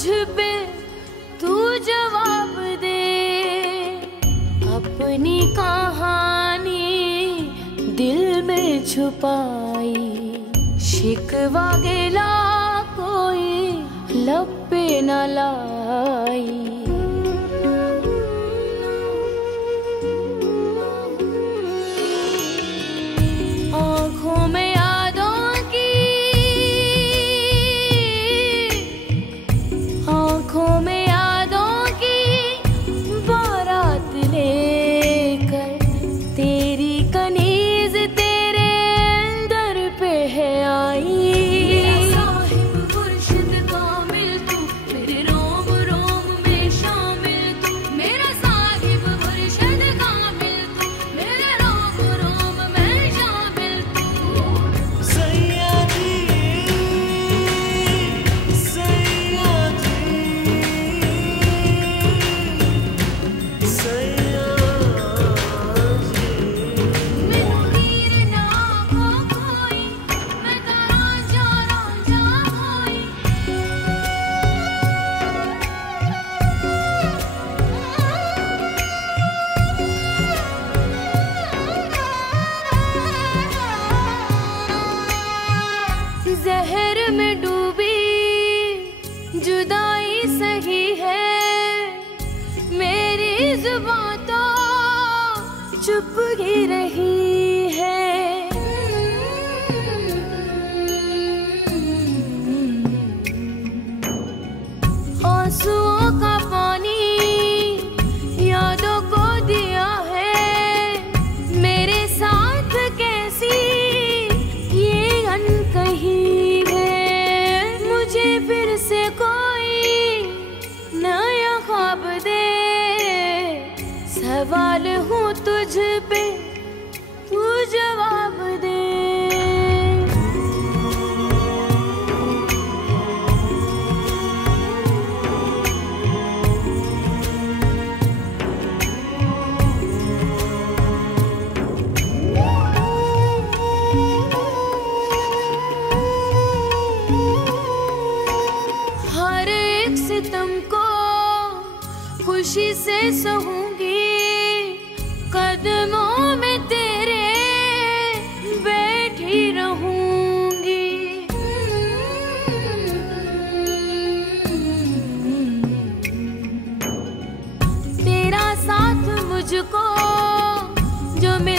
पे तू जवाब दे, अपनी कहानी दिल में छुपाई, शिकवा गिला कोई लब पे न लाई। आँखों में यादों की, आँखों में यादों की बारात लेकर, तेरी कनीज तेरे दर पे है आई। जहर में डूबी जुदाई सही है, मेरी जुबां तो चुप ही रही है। आंसुओं का पानी यादों को दिया है, मेरे साथ कैसी ये अनकही है। मुझे फिर से कोई नया ख्वाब दे, सवाल हूँ तुझ पे तू जवाब दे। हर एक सितम को खुशी से सहूंगी, कदमों में तेरे बैठी रहूंगी। तेरा साथ मुझको जो मिल